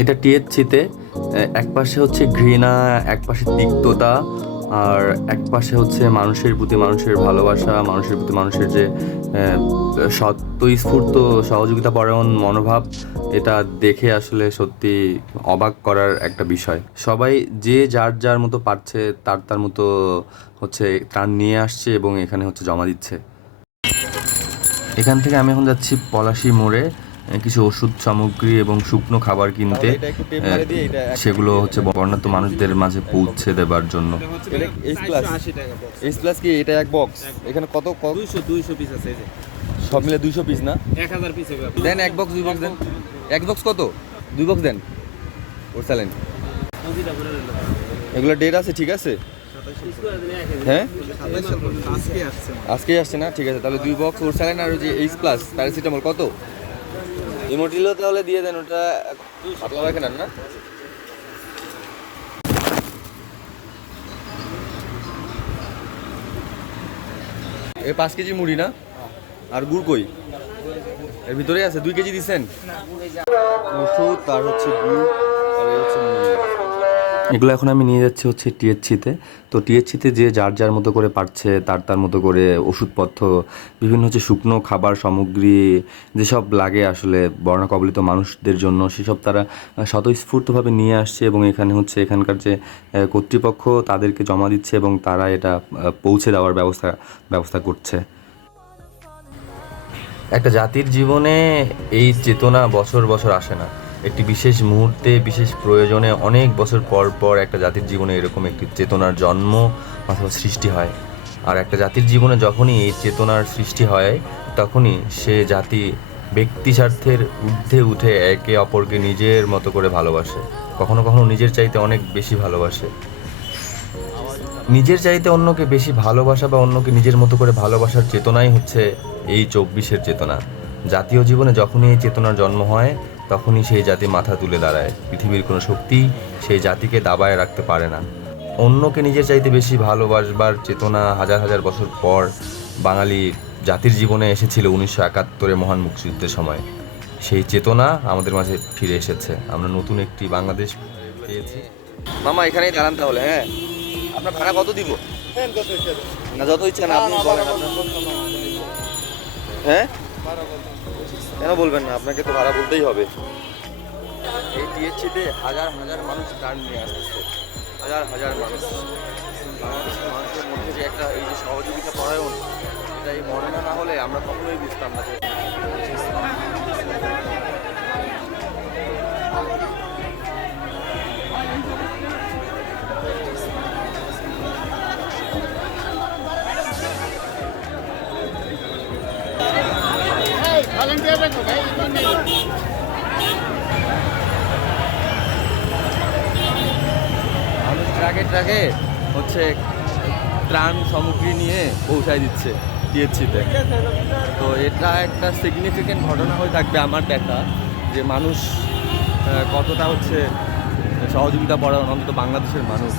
এটা টিএসসিতে এক পাশে হচ্ছে ঘৃণা, এক পাশে তিক্ততা, আর এক পাশে হচ্ছে মানুষের প্রতি মানুষের ভালোবাসা, মানুষের প্রতি মানুষের যে স্বতঃস্ফূর্ত সহযোগিতা পরায়ণ মনোভাব। এটা দেখে আসলে সত্যি অবাক করার একটা বিষয়। সবাই যে যার যার মতো পারছে তার তার মতো হচ্ছে ত্রাণ নিয়ে আসছে এবং এখানে হচ্ছে জমা দিচ্ছে। এখান থেকে আমি এখন যাচ্ছি পলাশী মোড়ে কিছু ওষুধ সামগ্রী এবং শুকনো খাবার কিনতে। সেগুলো হচ্ছে বর্ণাঢ্য মানুষদের মাঝে পৌঁছে দেবার জন্য। এইচ প্লাস কি এটা এক বক্স? এখানে কত 200 পিস আছে এই যে সব মিলে 200 পিস না? 1000 পিস হবে। দেন এক বক্স, দুই বক্স দেন। এক বক্স কত? দুই বক্স দেন। ওর স্যালেন এগুলো ডেট আছে, ঠিক আছে? হ্যাঁ আজকেই আসছে না, ঠিক আছে। তাহলে দুই বক্স ওর স্যালেন আর ওই যে এইচ প্লাস প্যারাসিটামল কত? ইমোটিলও তাহলে দিয়ে দেন, ওটা পাতলা রাখেন না। এই 5 কেজি মুড়ি না? আর গুড় কই? এর ভিতরেই আছে। 2 কেজি দিচ্ছেন ওষুধ, তার হচ্ছে গুড়, আর এই হচ্ছে মুড়ি। এগুলো এখন আমি নিয়ে যাচ্ছি হচ্ছে টিএসসিতে। তো টিএসসিতে যে যার যার মতো করে পারছে তার তার মতো করে ওষুধপত্র, বিভিন্ন হচ্ছে শুকনো খাবার সামগ্রী যেসব লাগে আসলে বন্যা কবলিত মানুষদের জন্য, সেসব তারা স্বতঃস্ফূর্তভাবে নিয়ে আসছে এবং এখানে হচ্ছে এখানকার যে কর্তৃপক্ষ তাদেরকে জমা দিচ্ছে এবং তারা এটা পৌঁছে দেওয়ার ব্যবস্থা করছে। একটা জাতির জীবনে এই চেতনা বছর বছর আসে না। একটি বিশেষ মুহূর্তে, বিশেষ প্রয়োজনে অনেক বছর পর পর একটা জাতির জীবনে এরকম একটি চেতনার জন্ম অথবা সৃষ্টি হয়। আর একটা জাতির জীবনে যখনই এই চেতনার সৃষ্টি হয় তখনই সে জাতি ব্যক্তি স্বার্থের ঊর্ধ্বে উঠে একে অপরকে নিজের মতো করে ভালোবাসে, কখনো কখনো নিজের চাইতে অনেক বেশি ভালোবাসে। নিজের চাইতে অন্যকে বেশি ভালোবাসা বা অন্যকে নিজের মতো করে ভালোবাসার চেতনাই হচ্ছে এই 24-এর চেতনা। জাতীয় জীবনে যখনই এই চেতনার জন্ম হয় তখনই সেই জাতি মাথা তুলে দাঁড়ায়। পৃথিবীর কোনো শক্তি সেই জাতিকে দাবায় রাখতে পারে না। অন্যকে নিজের চাইতে বেশি ভালোবাসবার চেতনা হাজার হাজার বছর পর বাঙালি জাতির জীবনে এসেছিল 1971-এ মহান মুক্তিযুদ্ধের সময়। সেই চেতনা আমাদের মাঝে ফিরে এসেছে। আমরা নতুন একটি বাংলাদেশ পেয়েছি। মামা এখানেই দাঁড়ান তাহলে। হ্যাঁ, আপনার ভাড়া কত দিব? না যত ইচ্ছা না, আপনি বলেন। হ্যাঁ, কেন বলবেন না? আপনাকে তো ভাড়া বলতেই হবে। এই টিএসসিতে হাজার হাজার মানুষ ত্রাণ নিয়ে আসতেছে, হাজার হাজার মানুষ। বাংলাদেশের মানুষের মধ্যে যে একটা এই যে সহযোগিতা পরায়ণ, এটা এই বর্ণনা না হলে আমরা কখনোই বুঝতাম না যে মানুষ ট্রাকে ট্রাকে হচ্ছে ত্রাণ সামগ্রী নিয়ে পৌঁছায় দিচ্ছে টিএসসিতে। তো এটা একটা সিগনিফিকেন্ট ঘটনা হয়ে থাকবে আমার দেখা, যে মানুষ কতটা হচ্ছে সহযোগিতা পরায়ণ, অন্তত বাংলাদেশের মানুষ।